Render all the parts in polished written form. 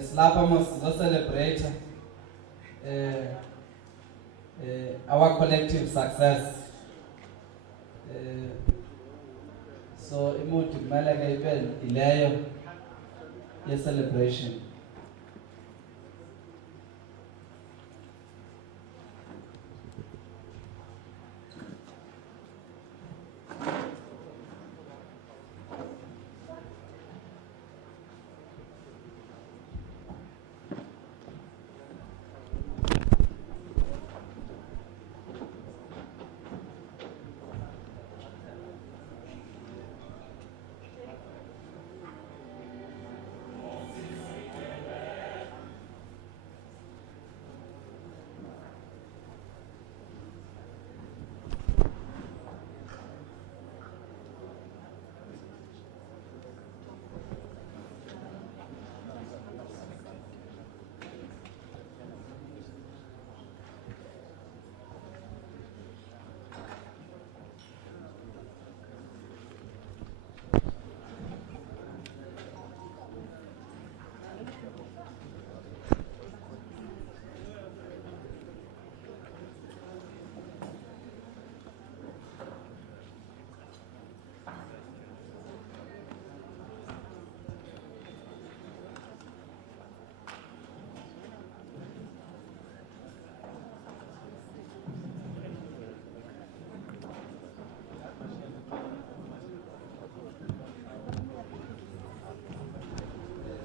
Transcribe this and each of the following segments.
Slapha must celebrate our collective success. So imuthi kumele ke ibe ileyo ye celebration.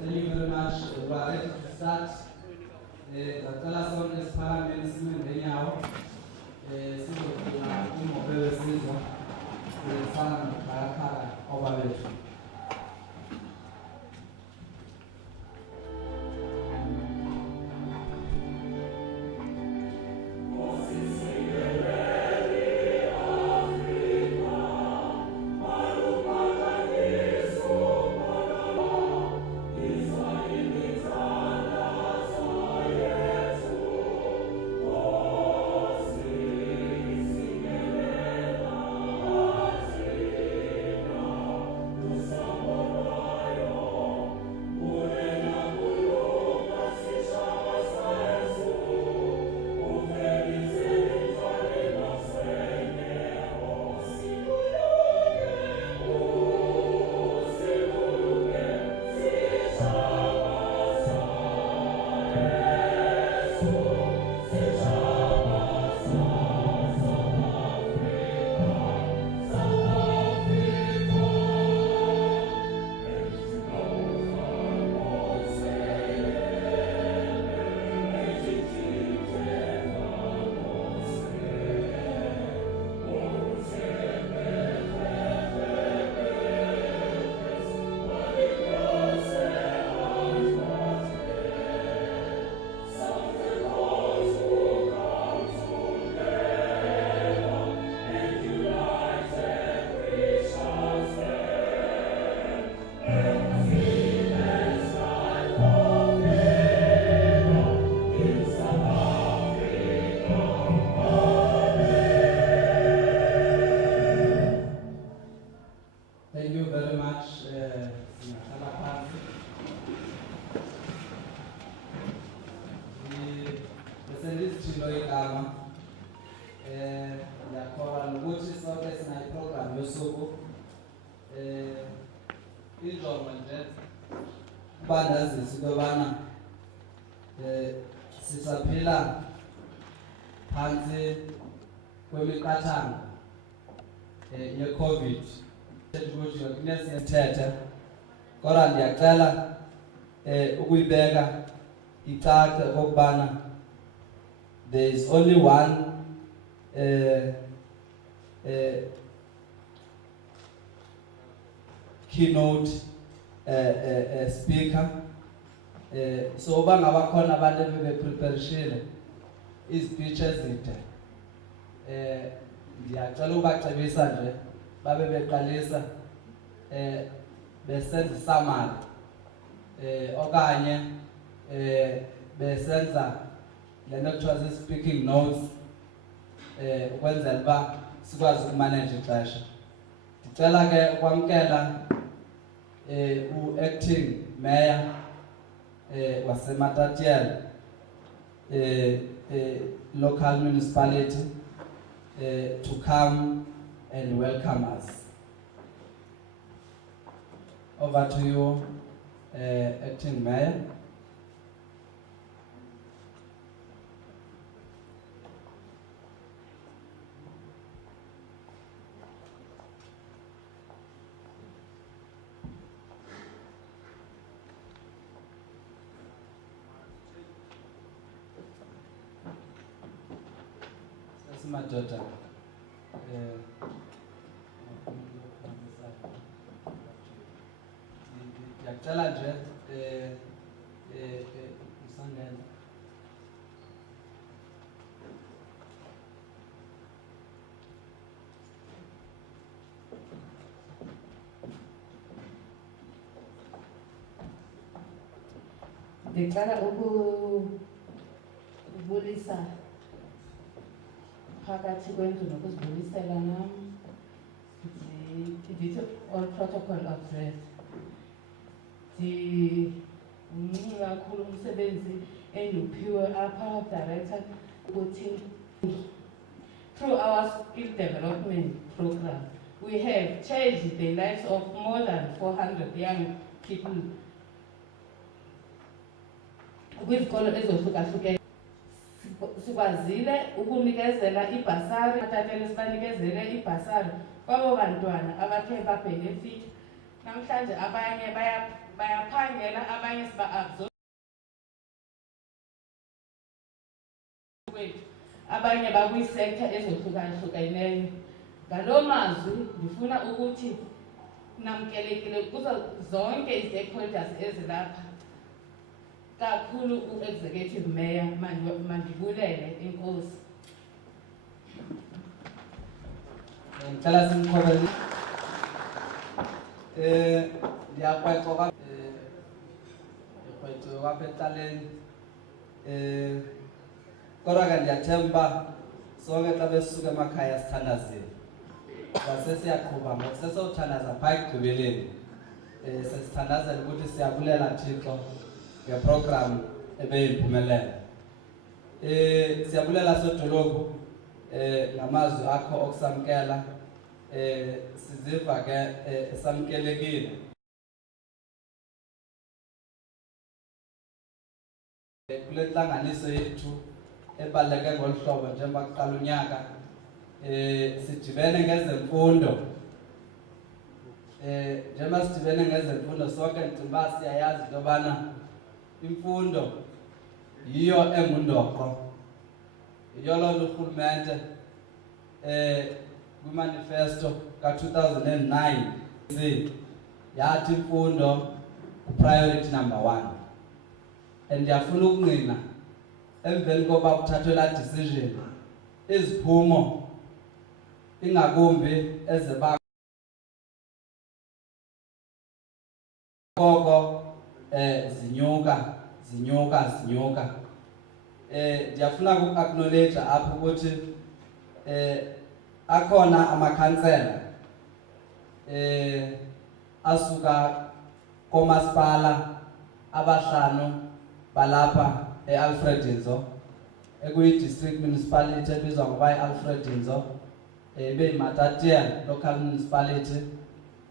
Thank you very much. We are ready to start. Ngicela sonke siphakame isime ngenyawo. Sizofuna imoto yesizwe. Sifana nokukhakha obabethu. Thank you very much. Program yosuku izoba nje bandazisa ukubana sisaphila phansi kwemiqathango ye-COVID ukuthi kunesiyathethe kodwa ndiyacela ukuyibeka icace okubana there is only one keynote speaker. So uba ngabakhona abantu bebepreparishile izpeeches ezide ndiyacela ubacebisa nje babe beqalisa besenza summary okanye besenza lento kuthiwa zi-speaking notes ukwenzela uba sikwazi ukumanage ixesha. Ndicela ke ukwamkela u-acting mayor wase Martric local municipality to come and welcome us. Over to you, Acting Mayor. Madoda ngiyacela nje usangena ngicela ukubulisa phakathi kwendlu nokuzibulisela nami ndithi all protocol observed. Mningi kakhulu umsebenzi enuphiwe apha director ukuthi through our skill development program we have changed the lives of more than 400 young people kwizikolo ezohlukahlukene. Sikwazile ukunikezela ibhasari, atatele sibanikezele ibhasari kwabo bantwana abathe babenefit. Namhlanje abanye bayaphangela, abanye siba-absorb, abanye bakwi-sector ezohlukahlukeneyo. Ngalo mazwi ndifuna ukuthi namkelekile kuzo zonke i-stakeholders ezilapha, kakhulu u-executive mayor mandibulele inkosi. ngicela simkhobele ndiyakwexoka kwapha ecaleni kodwa ke ndiyathemba sonke xa besuka emakhaya sithandazile sesiyaqhuba ngoku sesothandaza phaa ekugqibeleni sesithandazela ukuthi siyabulela Thixo ngeprogram ebeyimpumelelo. Siyabulela sodolophu ngamazwi akho okusamkela siziva ke samkelekile kule nhlanganiso yethu ebaluleke ngolu hlobo njengoba kuqala unyaka sidibene ngezemfundo. Njengoba sidibene ngezemfundo sonke ndicinga uba siyayazi into yobana imfundo yiyo engundoqo. Yiyo loo nto urhulumente kwimanifesto ka-2009 yathi imfundo priority number 1. And ndiyafuna ukungqina emveni koba kuthathwe laa decision iziphumo ingakumbi ezeba koko zinyuka. Ndiyafuna uku-acknowledge apho ukuthi akhona amakhansela asuka komasipala abahlanu balapha Alfred Nzo ekuyi-district municipality ebizwa ngoba Alfred Nzo, beyi-Martric local municipality,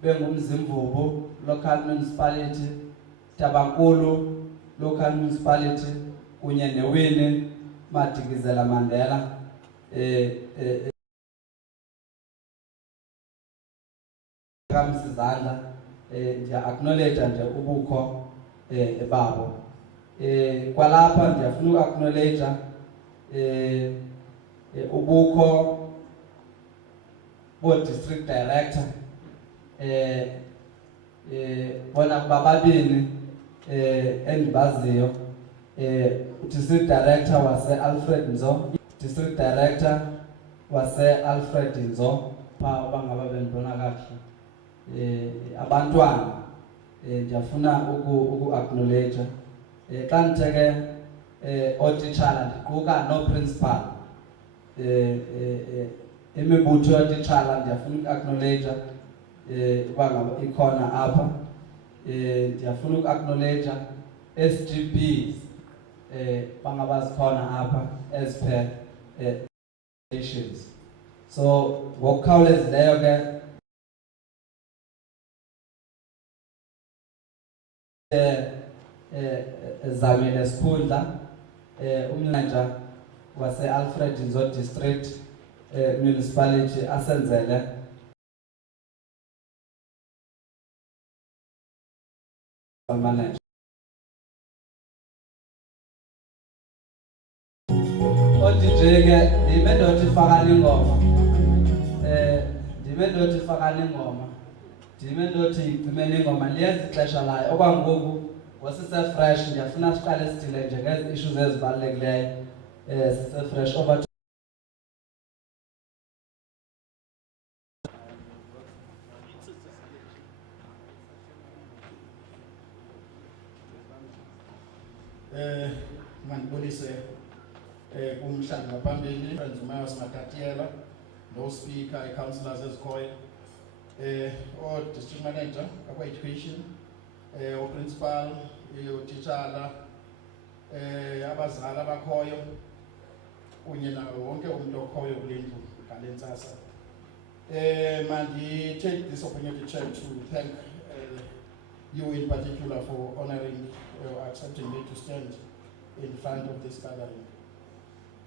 bengumzimvubu local municipality, Tabankulu local municipality kunye newini Madikizela Mandela kamsizandla. Ndiya-acknowledge nje ubukho babo kwalapha. Ndiyafuna uku-acknowledge ubukho bo-district director bona bababini endibaziyo, district director wase-Alfred Nzo, district director wase-Alfred Nzo phaa bangaba bendibona kakuhle. Abantwana ndiyafuna uku-acknowledge xa ndithe ke ootitshala ndiquka no-principal imibutho yootitshala ndiyafuna uku-acknowledge uba ngaba ikhona apha. Ndiyafuna uku-acknowledge SGBs bangabazikhona apha as per nations. So ngokukhawulezileyo ke zamile sikhundla umnanja wase Alfred Nzo district municipality asenzele manager. ODJ ke ndimendothi fakana ingoma ndimendothi fakana ingoma ndimendothi icimela ingoma liyeza ixesha layo okwangoku wasise fresh ndiyafuna siqale sidile nje ngezi issues ezibalulekileyo sise fresh over mandibonise kumhlangano ngaphambili friends umayo simatatiela no speaker i-councillors ezikhoyo o district manager akwa education o principal utitshala abazali abakhoyo kunye nawo wonke umuntu okhoyo kule ndlu ngale ntsasa. Take this opportunity to thank you in particular for honoring or accepting me to stand in front of this gathering.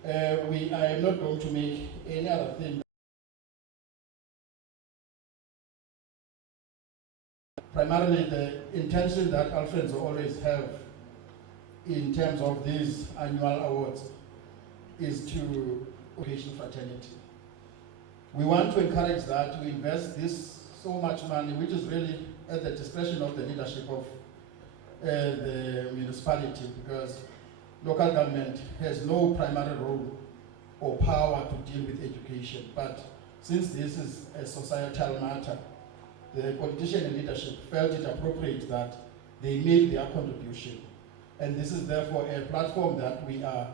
I am not going to make any other thing. Primarily, the intention that Alfred Nzo always have in terms of these annual awards is to occasion fraternity. We want to encourage that, to invest this so much money, which is really at the discretion of the leadership of the municipality, because local government has no primary role or power to deal with education. But since this is a societal matter, the politician and leadership felt it appropriate that they made their contribution. And this is therefore a platform that we are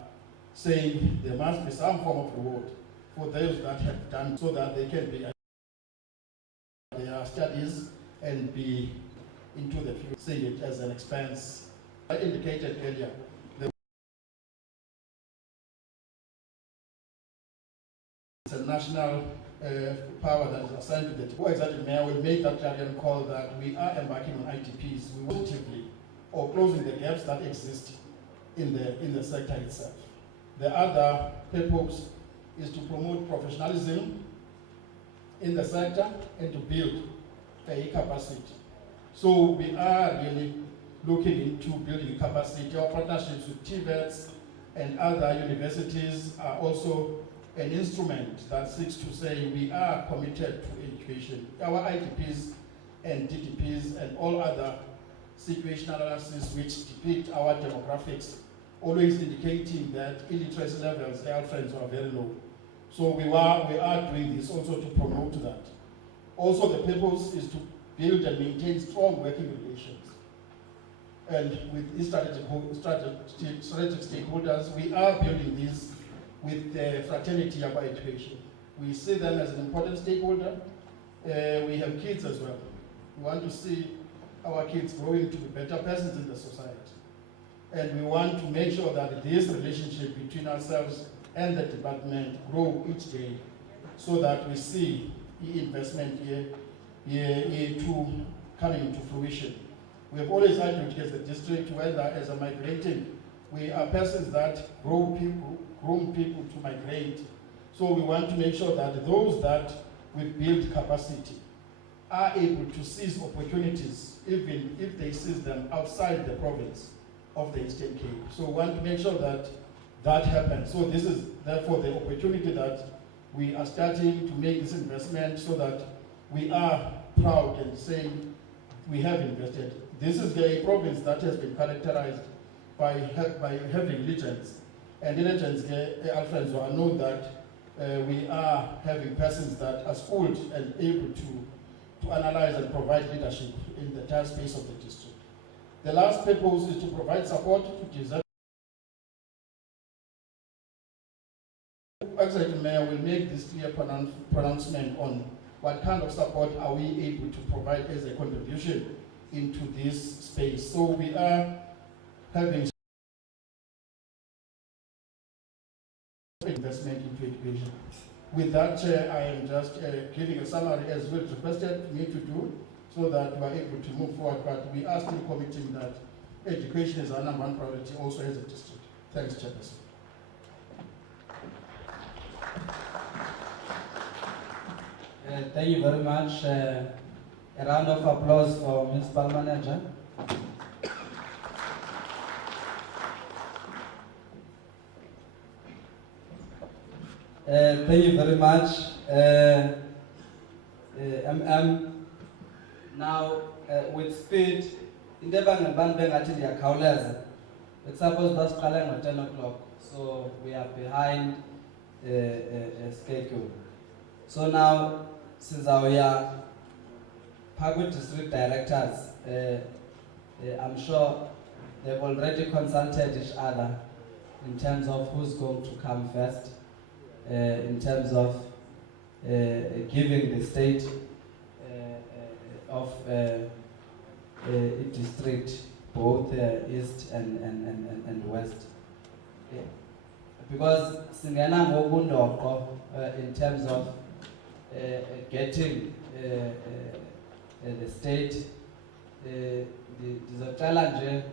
saying there must be some form of reward for those that have done, so that they can be their studies and be into the future, see it as an expense. I indicated earlier, it's a national power that is assigned to the who exactly mayor will make that clarion call that we are embarking on ITPs, we positively or closing the gaps that exist in the sector itself. The other purpose is to promote professionalism in the sector and to build a capacity. So we are really looking into building capacity. Our partnerships with TVETs and other universities are also an instrument that seeks to say we are committed to education. Our ITPs and DTPs and all other situational analysis which depict our demographics, always indicating that illiteracy levels, Alfred, are very low. So we are doing this also to promote that. Also, the purpose is to build and maintain strong working relations. And with strategic stakeholders, we are building this with the fraternity about education. We see them as an important stakeholder. We have kids as well. We want to see our kids growing to be better persons in the society. And we want to make sure that this relationship between ourselves and the department grow each day, so that we see the investment here to coming into fruition. We have always argued as a district, whether as a migrating, we are persons that groom people to migrate. So we want to make sure that those that we build capacity are able to seize opportunities, even if they seize them outside the province of the Eastern Cape. So we want to make sure that that happens. So this is therefore the opportunity that we are starting to make this investment, so that we are proud and saying we have invested. This is a province that has been characterized by having legends. And legends, Alfred Nzo, I know that we are having persons that are schooled and able to analyze and provide leadership in the entire space of the district. The last purpose is to provide support to deserve. Executive Mayor will make this clear pronouncement on what kind of support are we able to provide as a contribution into this space. So we are having investment into education. With that, I am just giving a summary as well requested me to do, so that we are able to move forward. But we are still committing that education is our number one priority also as a district. Thanks, Chairperson. Thank you very much. A round of applause for Municipal Manager. Thank you very much. Now, with speed, in the bank and bank actually are countless. It's supposed to start at 10 o'clock, so we are behind schedule. So now, since our public district directors, I'm sure they've already consulted each other in terms of who's going to come first, in terms of giving the state of district both east and west. Because singena ngokundoko in terms of getting the state ndizocela nje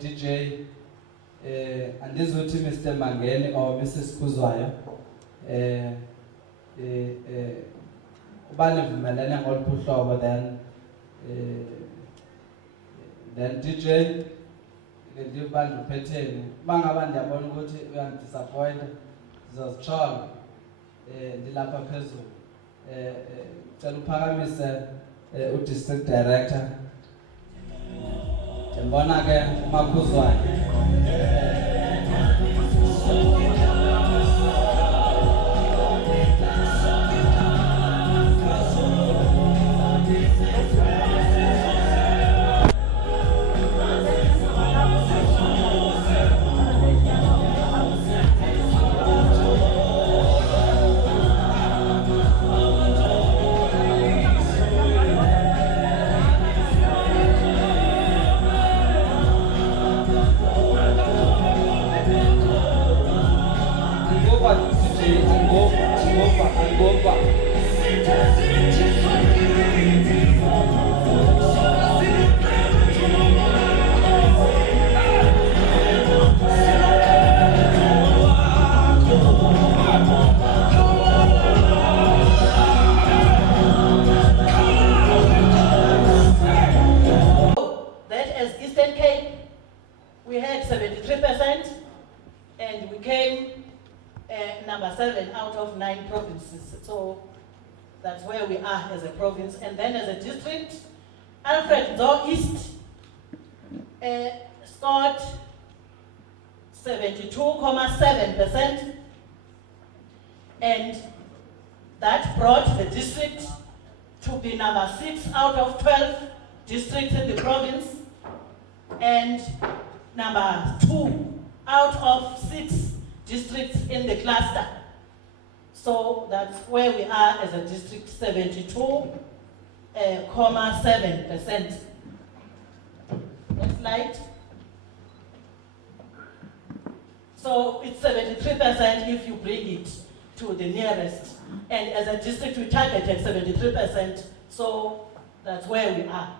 DJ andizothi Mr. Mangeni or Mrs. Kuzwayo uba nivumelene ngoluphuhlobo then DJ ndibanje uphetheni uba ngaba ndiyabona ukuthi uyandisappointa ndizozitshola ndilapha phezulu cela uphakamise u-district director ndibona ke umakhuzwayo. Number 7 out of 9 provinces. So that's where we are as a province. And then as a district, Alfred Nzo East scored 72.7%. And that brought the district to be number 6 out of 12 districts in the province. And number 2 out of 6 districts in the cluster. So that's where we are as a district, 72.7%. Next slide. So it's 73% if you bring it to the nearest. And as a district, we targeted 73%. So that's where we are.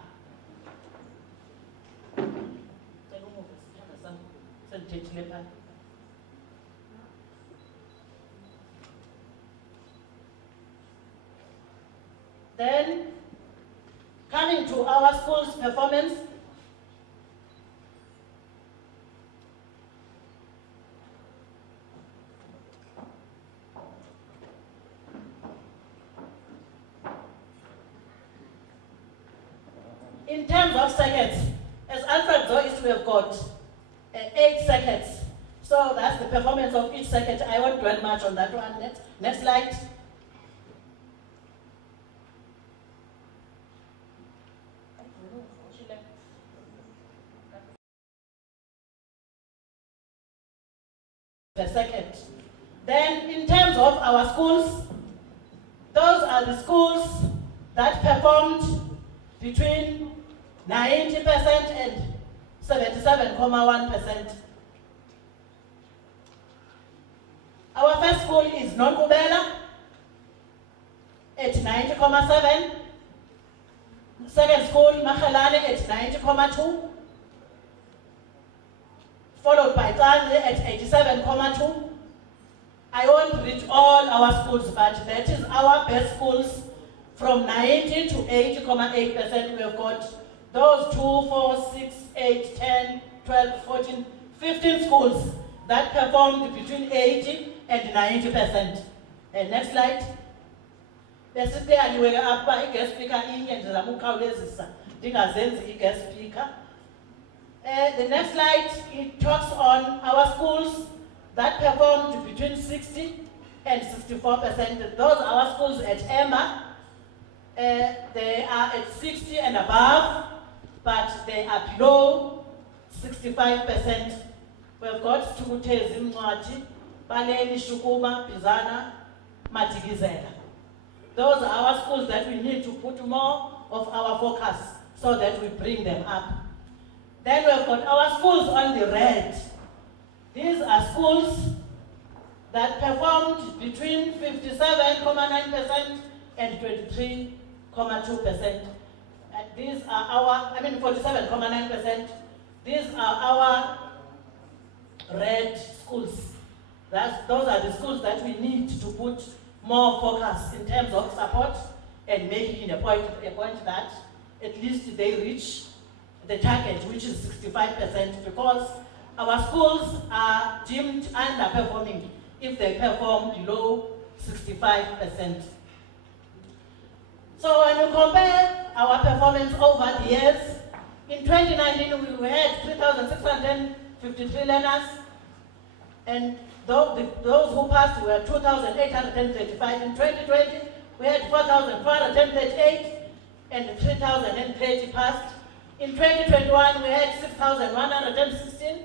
Then, coming to our school's performance, in terms of circuits, as Alfred Nzo East, we have got 8 circuits. So that's the performance of each circuit. I won't dwell much on that one. Next slide. Per second. Then in terms of our schools, those are the schools that performed between 90% and 77.1%. Our first school is Nonkubela at 90.7. Second school, Makhalane at 90.2. Followed by Tanze at 87.2. I won't read all our schools, but that is our best schools from 90 to 80.8%. We have got those 2, 4, 6, 8, 10, 12, 14, 15 schools that performed between 80 and 90%. Next slide. Bese siyaliwe apha i-guest speaker inye ndizama ukukhawulezisa ndingazenzi i-guest speaker. The next slide, it talks on our schools that performed between 60 and 64%. Those are our schools at Emma. They are at 60 and above, but they are below 65%. We've got Tukutezi, Mwati, Baleni, Shukuma, Pizana, Matigizela. Those are our schools that we need to put more of our focus so that we bring them up. Then we've got our schools on the red. These are schools that performed between 57.9% and 23.2%. And these are our, 47.9%. These are our red schools. Those are the schools that we need to put more focus in terms of support and making a point that at least they reach the target, which is 65%, because our schools are deemed underperforming if they perform below 65%. So when you compare our performance over the years, in 2019 we had 3,653 learners, and those who passed were 2,835. In 2020 we had 4,438 and 3,030 passed. In 2021 we had 6,116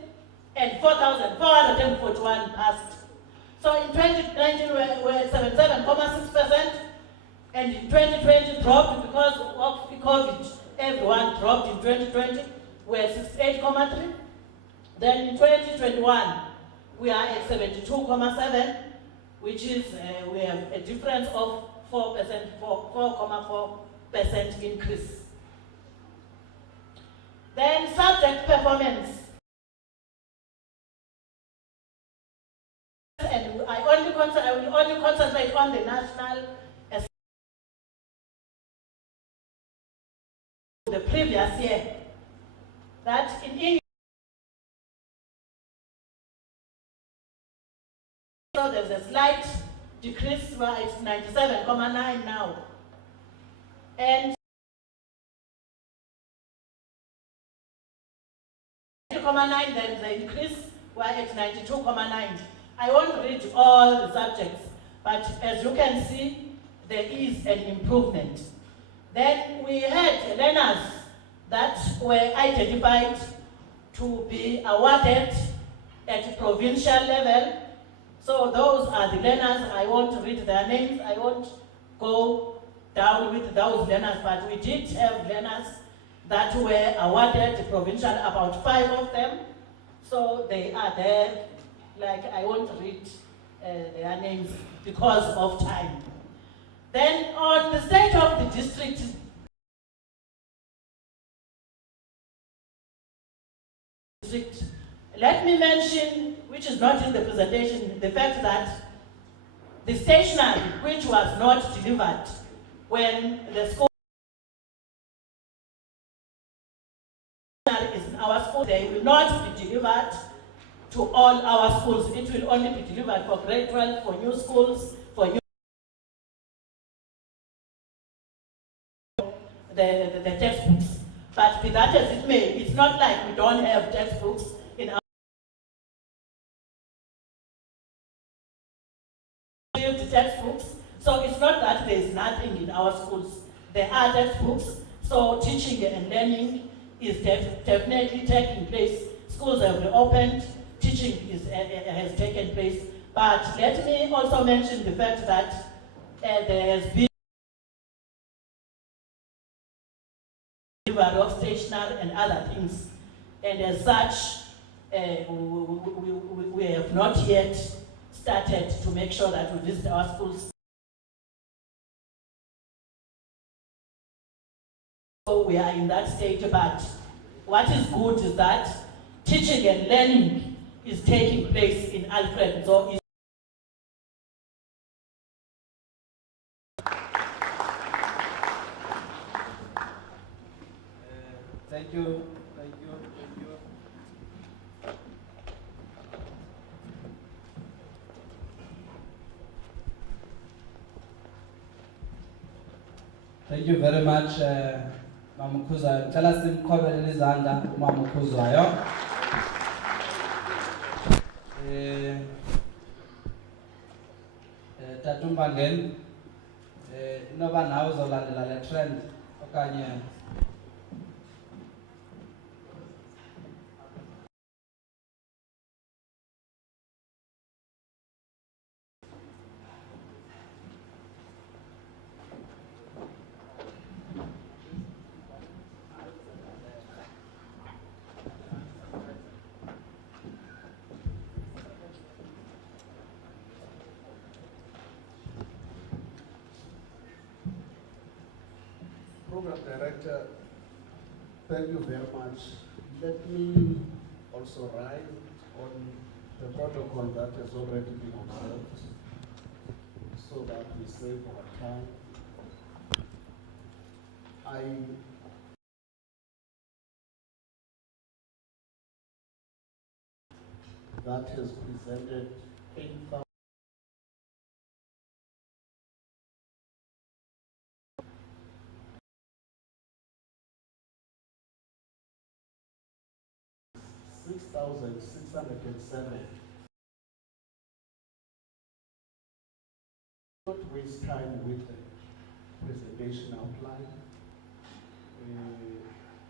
and 4,441 passed. So in 2019 we were at 77.6%, and in 2020 dropped because of COVID. Everyone dropped in 2020. We are at 68.3. Then in 2021 we are at 72.7, which is we have a difference of 4.4% increase. Then subject performance. And I will only concentrate on the national the previous year. That in English, so there's a slight decrease where it's 97.9 now. And 92.9, there's an increase where it's 92.9. I won't read all the subjects, but as you can see, there is an improvement. Then we had learners that were identified to be awarded at provincial level. So those are the learners. I won't read their names. I won't go down with those learners, but we did have learners that were awarded provincial, about 5 of them. So they are there. Like, I won't read their names because of time. Then on the state of the district, let me mention, which is not in the presentation, the fact that the stationery, which was not delivered when the school is in our school, they will not be delivered to all our schools. It will only be delivered for grade 12, for new schools, for new the textbooks. But be that as it may, it's not like we don't have textbooks in our textbooks. So it's not that there's nothing in our schools. There are textbooks, so teaching and learning is definitely taking place. Schools have reopened, teaching has taken place. But let me also mention the fact that there has been delivery of stationery and other things And as such, we have not yet started to make sure that we visit our schools. So we are in that stage, but what is good is that teaching and learning is taking place in Alfred Nzo. Thank you, thank you, thank you. Thank you very much, Mama Khuzwayo. Ngicela simqhobelele izandla uMama Khuzwayo. Tata uMbangeni, inoba nawe uzolandela le trend okanye Program Director, thank you very much. Let me also write on the protocol that has already been observed so that we save our time. That has presented 8,000. $6,607. Not waste time with the presentation outline.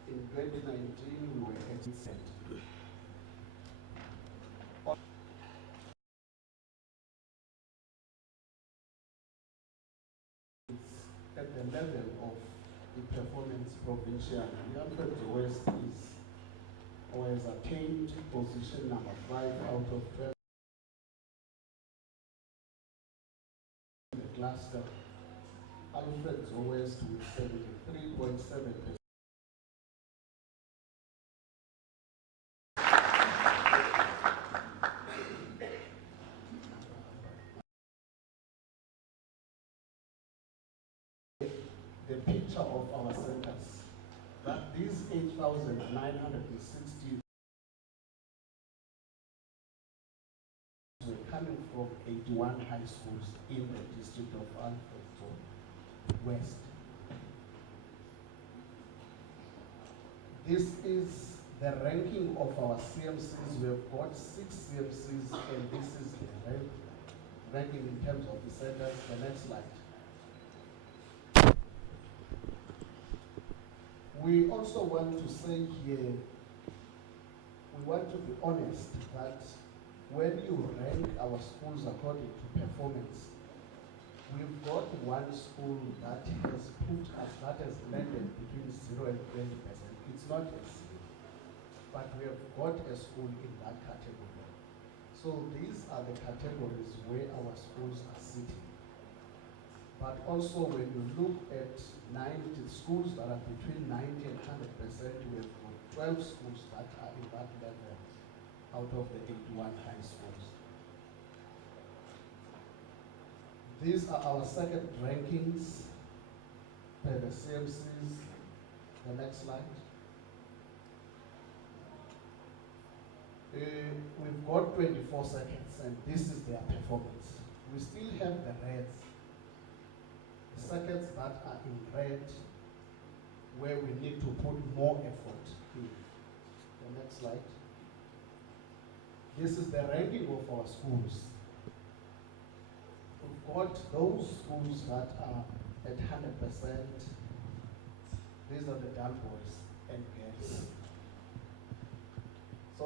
In 2019, we were at set. At the level of the performance provincial, the Alfred West is or has attained position number 5 out of 12 in the cluster. Alfred West with 73.7%. The picture of our centers, that these 8,960 were coming from 81 high schools in the district of Alfred West. This is the ranking of our CMCs. We have got 6 CMCs, and this is the ranking in terms of the centers. The next slide. We also want to say here, we want to be honest that when you rank our schools according to performance, we've got one school that has put us, that has landed between 0 and 20%. It's not a zero, but we have got a school in that category. So these are the categories where our schools are sitting. But also when you look at 90 schools that are between 90 and 100%, we have got 12 schools that are in that level out of the 81 high schools. These are our second rankings per the CMCs. The next slide. We've got 24 seconds, and this is their performance. We still have the reds. Seconds that are in red, where we need to put more effort in. The next slide. This is the ranking of our schools. We've got those schools that are at 100%. These are the dull boys and girls. So,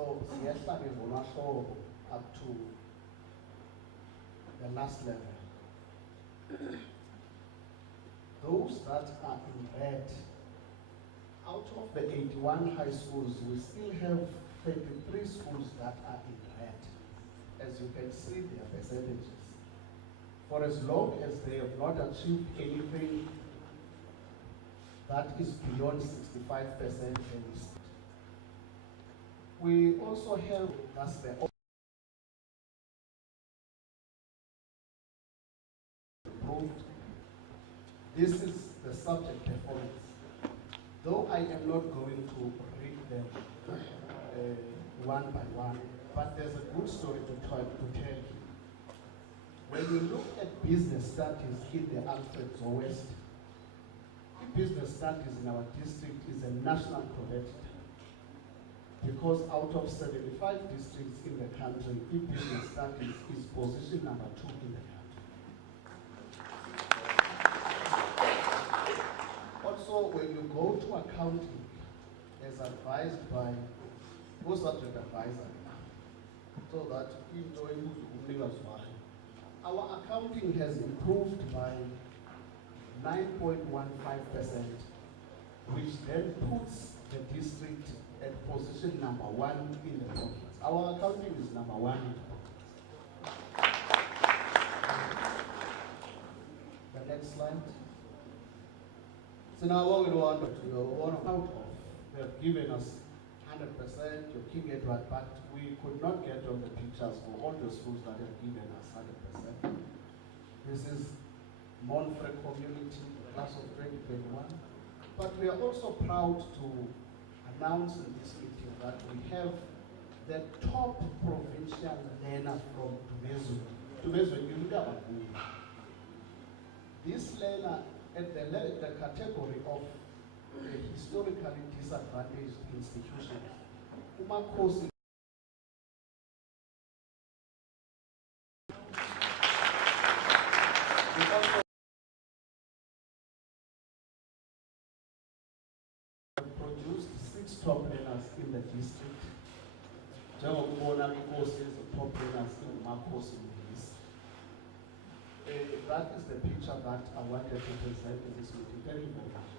up to the last level. Those that are in red Out of the 81 high schools, we still have 33 schools that are in red. As you can see, their percentages. For as long as they have not achieved anything that is beyond 65%, we also have, that's the improved. This is the subject performance. Though I am not going to read them one by one, but there's a good story to tell you. When you look at business studies in the Alfred Nzo West, business studies in our district is a national competitor. Because out of 75 districts in the country, business studies is position number 2 in the country. Also, when you go to accounting, as advised by most subject advisor, so that our accounting has improved by 9.15%, which then puts the district at position number 1 in the province. Our accounting is number 1 in the province. The next slide. So now what we want to do, out of, they have given us 100%, your King Edward, but we could not get on the pictures for all the schools that have given us 100%. This is Martric community, class of 2021. But we are also proud to announce in this meeting that we have the top provincial learner from Tumezu. Tumezu, you know about me. This learner at the category of a historically disadvantaged institution. Umakhosi produced 6 top learners in the district. Njengokubona inkosi is top learners in Umakhosi. That is the picture that I wanted to present in this meeting. Thank you very much.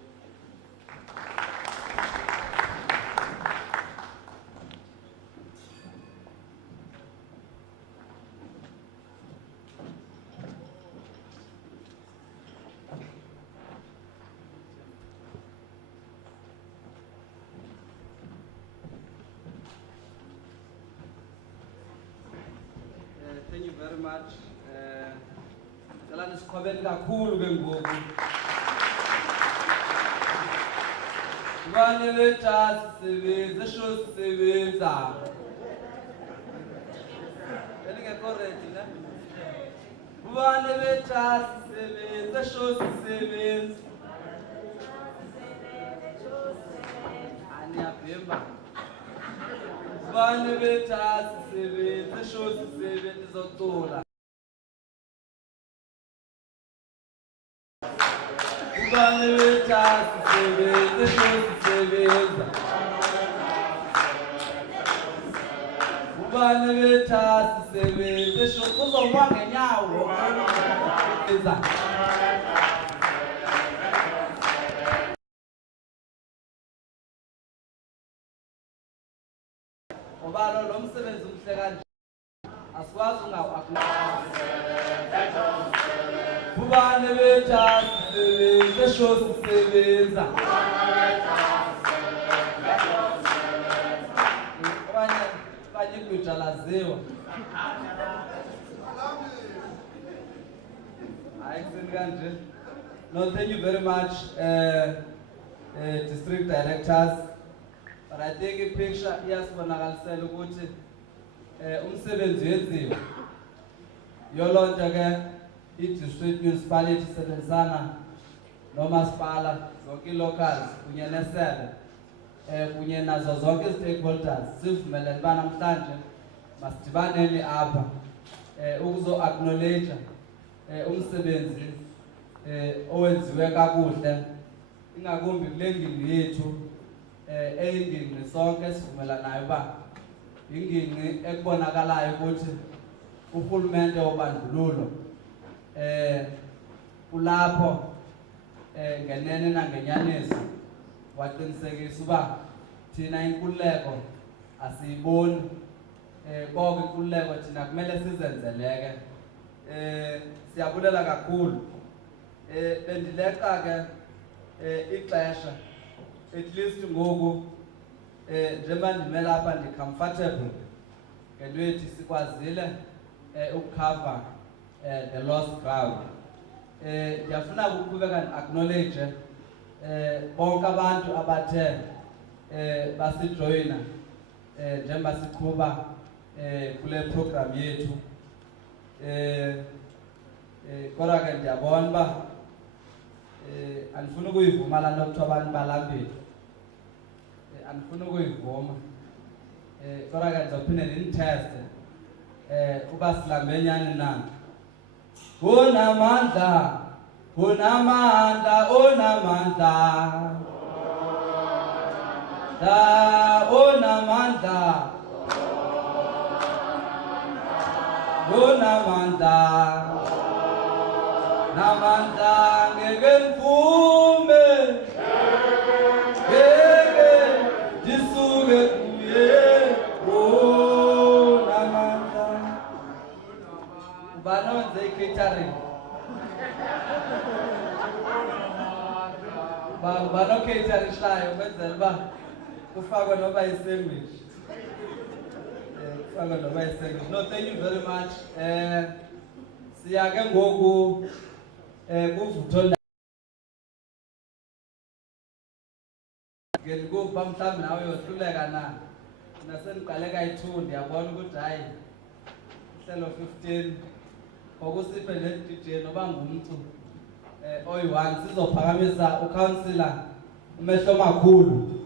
Thank you very much. Sikhobeni kakhulu ke ngoku. Ubani bethathu sisebenza esho sisebenza. Elingekho ready na? Ubani bethathu sisebenza esho sisebenza. Aniyabhemba. Ubani bethathu sisebenza esho sisebenza izocula. Ubani bethathu sisebenza esho sisebenza. Ubani bethathu sisebenza esho kuzoma ngenyawo. Ngoba lo msebenzi umhle kanje. Asikwazi Ubani bethathu sisebenza esho sisebenza. Kanye kujalaziwa. Hayi kusini kanje. No, thank you very much, district directors. But I think a picture iyasibonakalisela ukuthi umsebenzi wenziwa. Yolonto ke i-district municipality sebenzana nomasipala zonke locals kunye nesebe kunye nazo zonke stakeholders sivumelene ba namhlanje masidibaneni apha ukuzo acknowledge umsebenzi owenziwe kakuhle ingakumbi kule ngingqi yethu eyingingqi sonke esivumelanayo ba ingingqi ekubonakalayo ukuthi urhulumente wobandlululo kulapho ngenene nangenyaniso waqinisekisa uba thina inkululeko asiyiboni konke inkululeko thina kumele sizenzeleke. Siyabulela kakhulu. Bendileqa ke ixesha at least ngoku njengoba ndime lapha ndi-comfortable ngento ethi sikwazile ukukhava the lost ground. Ndiyafuna ukuqhubeka ndi-acknowledge bonke abantu abathe basijoyina njengoba siqhuba kule program yethu. Kodwa ke ndiyabona uba andifuna ukuyivuma laa nto kuthiwa abantu balambile. Andifuna ukuyivuma. Kodwa ke ndizophinde ndinitheste uba silambe nyani na. Unamandla, unamandla, unamandla. Unamandla. Unamandla. Namandla ngeke niphume. Ngeke ndisuke kuye. Unamandla. Banonze i-catering. Bano-catering kwenzela uba kufakwe noba i-sandwich. Kufakwe noba i-sandwich. No, thank you very much. Siya ke ngoku kuvutho ngelikuba mhlawumbi nawe yohluleka na. Nasendiqale kayi-2 ndiyabona ukuthi hayi ihlelo 15 ngokusiphe le DJ noba ngumntu oyi-1 sizophakamisa uCouncillor uMehlo Makhulu.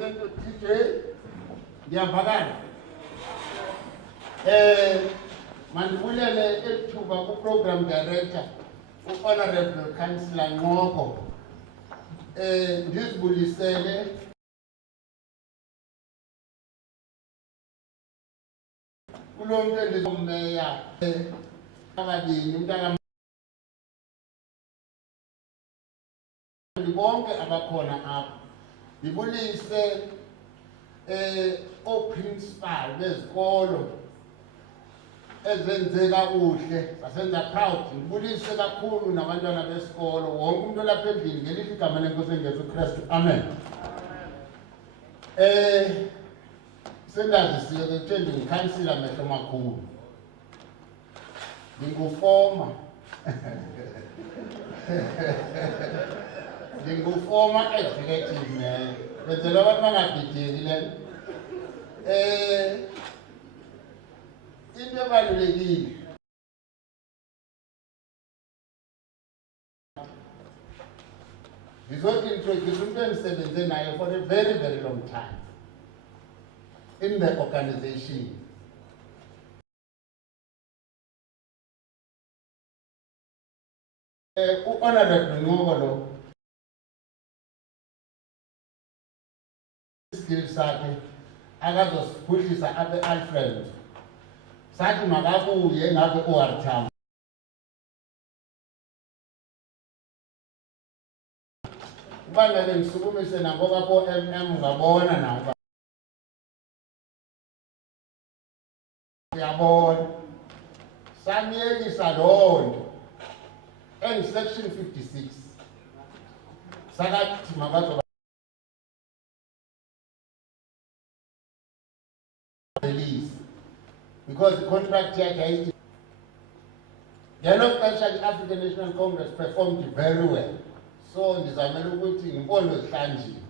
Thank you, DJ. Ndiyavakala. Mandibulele ethuba ku-program director, u-Honorable Councillor Nqoko. Ndizibulisele kulo nto endizommeya ababini umntana bonke abakhona apha. Ndibulise o-principal bezikolo ezenze kakuhle zasenza proud. Ndibulise kakhulu nabantwana besikolo wonke umuntu olapha endlini ngelihle igama lenkosi Jesu Kristu. Amen. Sendazisiwe ke kuthe ndingukhansila Mehlo Makhulu. Ndingufoma. Ndingufoma executive mayor. benzela abantu bangabhideki le. Into ebalulekile ngizointroduce umuntu endisebenze naye for a very, very long time in the organization. U-Honorable Nzo lo skills sakhe akazosiphuhlisa apha e-Alfred sathi makabuye ngabe u-OR Town. Uba ngeke ngisukumise nangoba po-MM ngabona nawo uyabona samyekisa loo nto section 56 sakathi makazoba release because the contract yakhe ngelo xesha i-African National Congress performed very well, so ndizamela ukuthi ngimpondo zihlanjile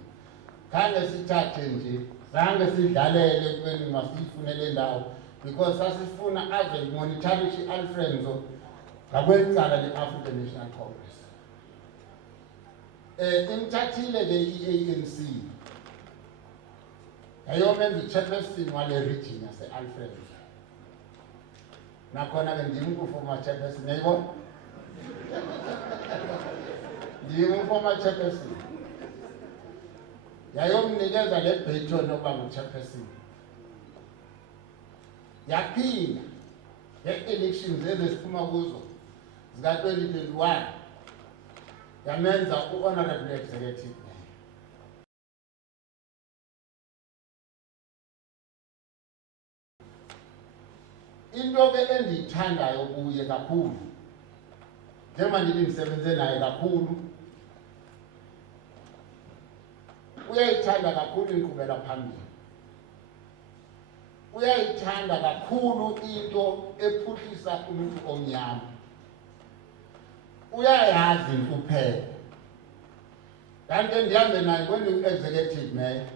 khange sithathe nje zange sidlalele ekubeni masiyifunele ndawo because sasifuna ave monitorishe i-Alfred Nzo ngakwecala le-African National Congress. Imthathile ke i-ANC yayomenza i-chairperson wale region yase-Alfred. Nakhona ke ndim ku-former chairperson, yayibona? Ndim u-former chairperson. Yayomnikeza le baton yokuba ngu-chairperson. Yaphinda nge-elections ezesiphuma kuzo zika-2021 yamenza u-honorable executive. Into ke endiyithandayo kuye kakhulu njengoba ndithi ndisebenze naye kakhulu, uyayithanda kakhulu inkqubela phambili, uyayithanda kakhulu into ephuhlisa umuntu omnyama, uyayazi intlupheko. Kanti ndihambe naye kwendi-executive mayor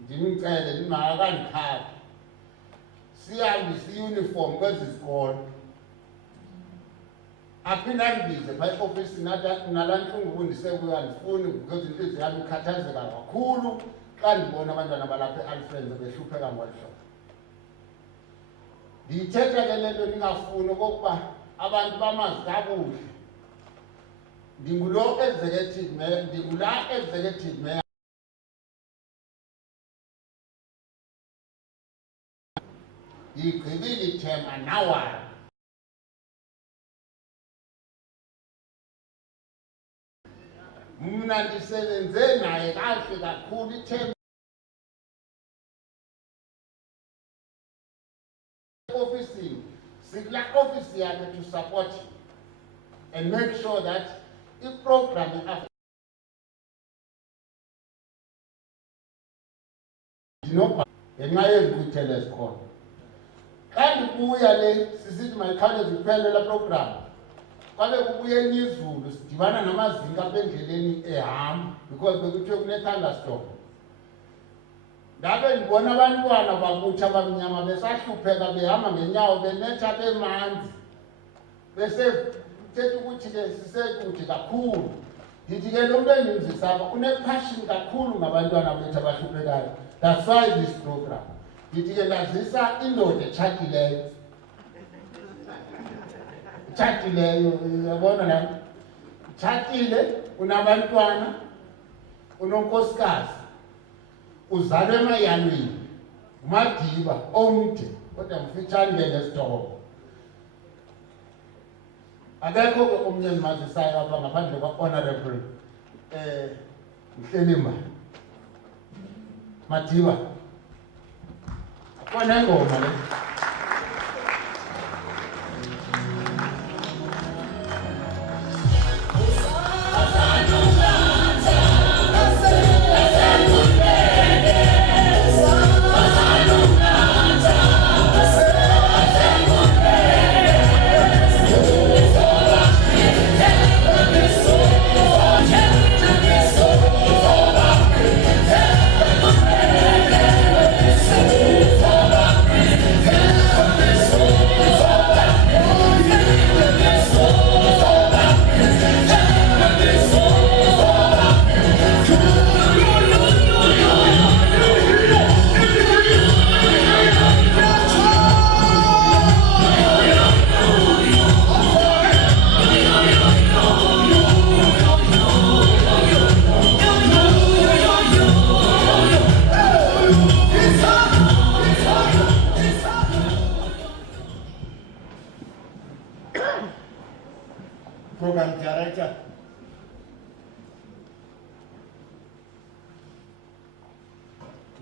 ndimcele ndimakakandikhabi sihambise i-uniform kwezi zikolo, aphinde andibize phaa eofisini athi nalaa ntlungu ndisebuya andifuni because intliziyo yam ikhathazeka kakhulu xa ndibona abantwana balapha e-Alfred behlupheka ngolu hlobo. Ndiyithetha ke le nto ndingafuni okokuba abantu bamazi kakuhle. Ndingulaa executive mayor yigqibile ithemba anawara. Mna ndisebenze naye kahle kakhulu ithemba ofisini sikula ofisi yakhe to support him and make sure that i-program ngenxa yezinkqwithelo ezikhona. Xa ndibuya le sisithi mayikhawuleze iphele la program, kwabe kubuye enye izulu sidibana namazinga apha endleleni ehamba because bekuthiwe kune-thunderstorm. Ndabe ndibona abantwana bakuthi abamnyama besahlupheka behamba ngenyawo benetha bemanzi besethetha ukuthi ke sisekude kakhulu. Ndithi ke lo mntu endimzisapha unepassion kakhulu ngabantwana bethu abahluphekayo. That's why this program. Ndithi ke ndazisa indoda etshatileyo. Tshatileyo, uyabona la? Tshatile, unabantwana, unonkosikazi, uzalwe emayanweni, umadiba omde, kodwa mfitshane ngesidoko. Akekho ke omnye endimazisayo apha ngaphandle kwa-Honorable Mhlenimba Madiba. Akona ngoma le.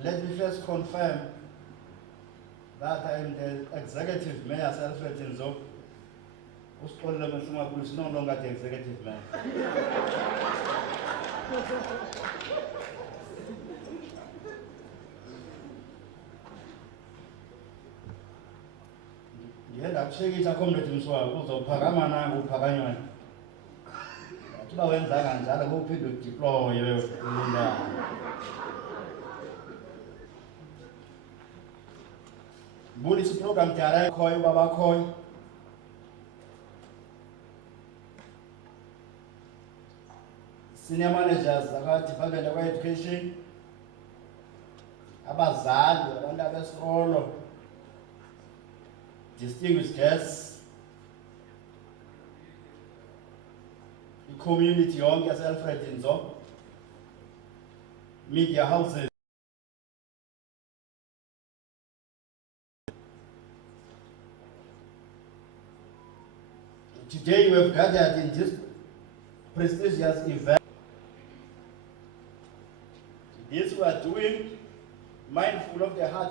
Let me first confirm that I am the executive mayor, Alfred Nzo. Usixolele is no longer the executive mayor. Ngiyenda kushekisa comrade Mswabo uzophakama nangu uphakanywa. Kuba wenza kanjalo kuphinde udeploy yona. Bulisi program tiara khoi baba khoi. Senior managers aka Department of Education, abazali, abantu abesikolo, distinguished guests, the community yonke yase Alfred Nzo, media houses. Today we have gathered in this prestigious event. This we are doing mindful of the hardship